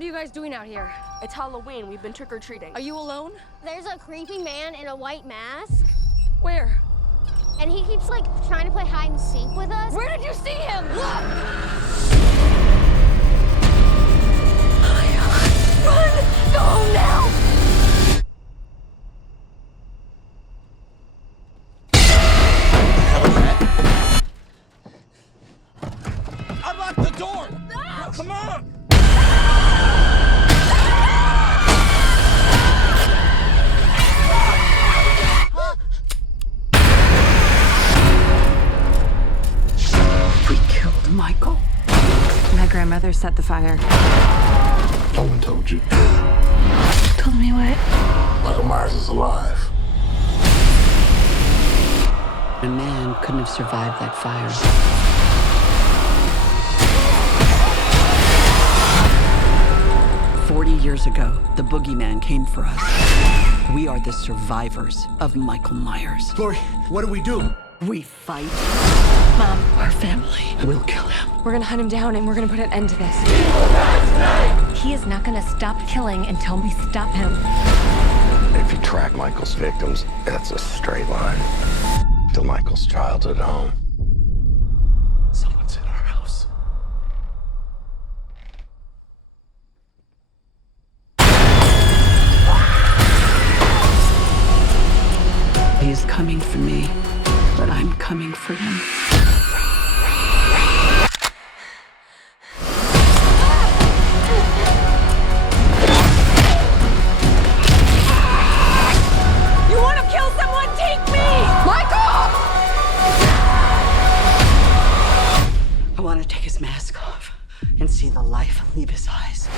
What are you guys doing out here? It's Halloween. We've been trick-or-treating. Are you alone? There's a creepy man in a white mask, Where? and he keeps, like, trying to play hide and seek with us. Where did you see him? Look! Run! Go home now! Unlock the door! No! Come on! We killed Michael. My grandmother set the fire. No one told you. Told me what? Michael Myers is alive. A man couldn't have survived that fire. Years ago, the boogeyman came for us. We are the survivors of Michael Myers. Lori, what do we do? We fight. Mom, our family will kill him. We're gonna hunt him down and we're gonna put an end to this. He is not gonna stop killing until we stop him. If you track Michael's victims, that's a straight line to Michael's childhood home. Someone's in our house. He's coming for me, but I'm coming for him. You want to kill someone? Take me! Michael! I want to take his mask off and see the life leave his eyes.